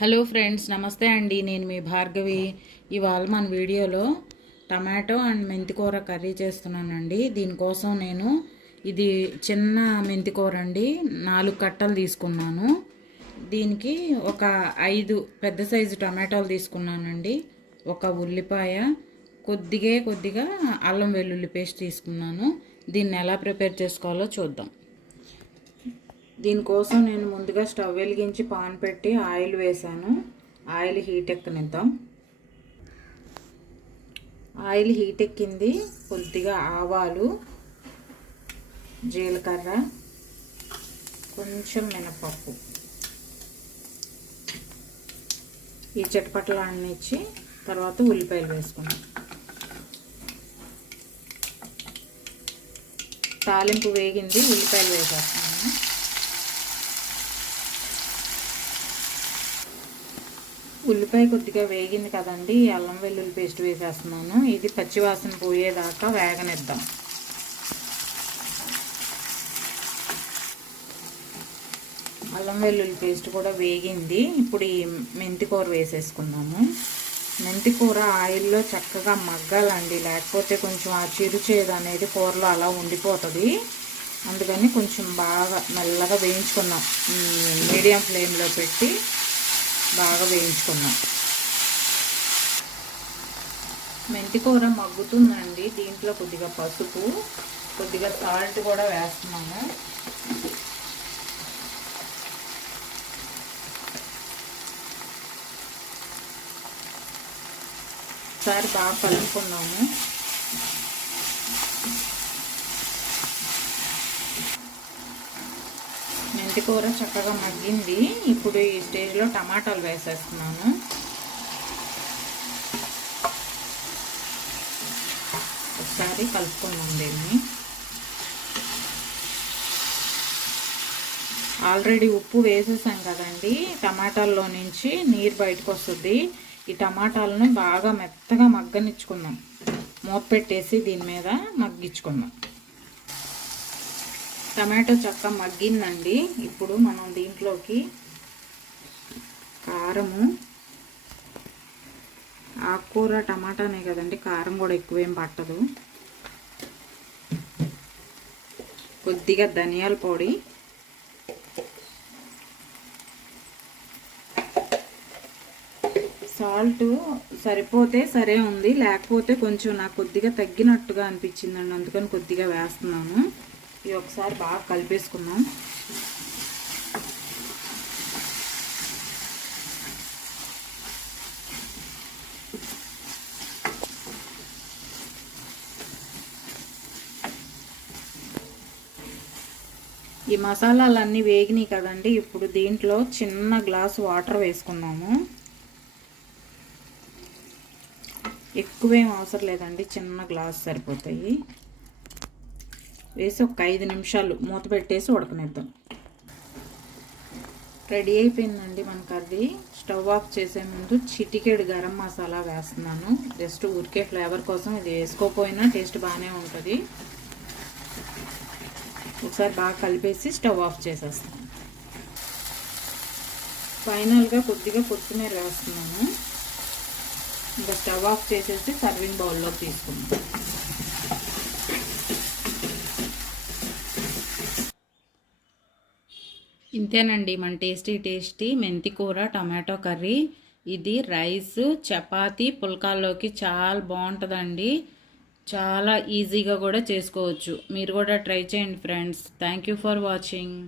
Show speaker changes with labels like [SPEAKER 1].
[SPEAKER 1] Hello friends నమస్తే అండి. నేను మీ భార్గవి. ఇవాళ మన వీడియోలో టమాటో అండ్ మెంతికూర కర్రీ చేస్తున్నానండి. దీనికోసం నేను ఇది చిన్న మెంతికూర అండి. నాలుగు కట్టలు తీసుకున్నాను. దీనికి ఒక ఐదు పెద్ద సైజు టమాటోలు తీసుకున్నానండి. ఒక ఉల్లిపాయ కొద్దిగే కొద్దిగా అల్లం వెల్లుల్లి పేస్ట్ తీసుకున్నాను. దీన్ని ఎలా ప్రిపేర్ చేసుకోవాలో చూద్దాం. దీనికోసం నేను ముందుగా స్టవ్ వెలిగించి పాన్ పెట్టి ఆయిల్ వేసాను ఆయిల్ హీట్ ఎక్కనిద్దాం. ఆయిల్ హీట్ ఎక్కింది. కొద్దిగా ఆవాలు జీలకర్ర కొంచెం మినపప్పు. ఈ చటపట్లు అన్నిచ్చి తర్వాత ఉల్లిపాయలు వేసుకున్నాం తాలింపు వేగింది. ఉల్లిపాయలు వేసేస్తాం ఉల్లిపాయ కొద్దిగా వేగింది కదండి అల్లం వెల్లుల్లి పేస్ట్ వేసేస్తున్నాను. ఇది పచ్చివాసన పోయేదాకా వేగనిద్దాం. అల్లం వెల్లుల్లి పేస్ట్ కూడా వేగింది. ఇప్పుడు ఈ మెంతి కూర మెంతికూర ఆయిల్లో చక్కగా మగ్గాలండి. లేకపోతే కొంచెం ఆ చిరుచేదు అనేది కూరలో అలా ఉండిపోతుంది. అందుకని కొంచెం బాగా మెల్లగా వేయించుకున్నాం మీడియం ఫ్లేమ్లో పెట్టి బాగా వేయించుకున్నాం. మెంతి కూర మగ్గుతుందండి. దీంట్లో కొద్దిగా పసుపు కొద్దిగా సాల్ట్ కూడా వేస్తున్నాము ఒకసారి బాగా కలుపుకున్నాము మెంతి కూర చక్కగా మగ్గింది. ఇప్పుడు ఈ స్టేజ్లో టమాటాలు వేసేస్తున్నాను. ఒకసారి కలుపుకున్నాం దీన్ని. ఆల్రెడీ ఉప్పు వేసేసాం కదండి. టమాటాల్లో నుంచి నీరు బయటకు వస్తుంది. ఈ టమాటాలను బాగా మెత్తగా మగ్గనిచ్చుకుందాం. మూత పెట్టేసి దీని మీద మగ్గించుకుందాం. టమాటో చక్క మగ్గిందండి. ఇప్పుడు మనం దీంట్లోకి కారము ఆకుకూర టమాటానే కదండి. కారం కూడా ఎక్కువేం పట్టదు. కొద్దిగా ధనియాల పొడి. సాల్ట్ సరిపోతే సరే ఉంది. లేకపోతే కొంచెం నాకు కొద్దిగా తగ్గినట్టుగా అనిపించిందండి. అందుకని కొద్దిగా వేస్తున్నాను. ఇది ఒకసారి బాగా కలిపేసుకుందాం. ఈ మసాలాలన్నీ వేగినాయి కదండి ఇప్పుడు దీంట్లో చిన్న గ్లాస్ వాటర్ వేసుకున్నాము ఎక్కువేం అవసరం లేదండి చిన్న గ్లాస్ సరిపోతాయి. వేసి ఒక ఐదు నిమిషాలు మూత పెట్టేసి ఉడకనిద్దాం. రెడీ అయిపోయిందండి మన కర్రీ. స్టవ్ ఆఫ్ చేసే ముందు చిటికెడు గరం మసాలా వేస్తున్నాను. జస్ట్ ఊరికే ఫ్లేవర్ కోసం ఇది వేసుకోపోయినా టేస్ట్ బాగానే ఉంటుంది. ఒకసారి బాగా కలిపేసి స్టవ్ ఆఫ్ చేసేస్తాను ఫైనల్గా కొద్దిగా కొత్తిమీర వేస్తున్నాను. ఇంకా స్టవ్ ఆఫ్ చేసేసి సర్వింగ్ బౌల్లోకి తీసుకున్నాను ఇంతేనండి మన టేస్టీ టేస్టీ మెంతి కూర టమాటో కర్రీ. ఇది రైస్ చపాతీ పుల్కాల్లోకి చాలా బాగుంటుందండి. చాలా ఈజీగా కూడా చేసుకోవచ్చు. మీరు కూడా ట్రై చేయండి friends. Thank you for watching.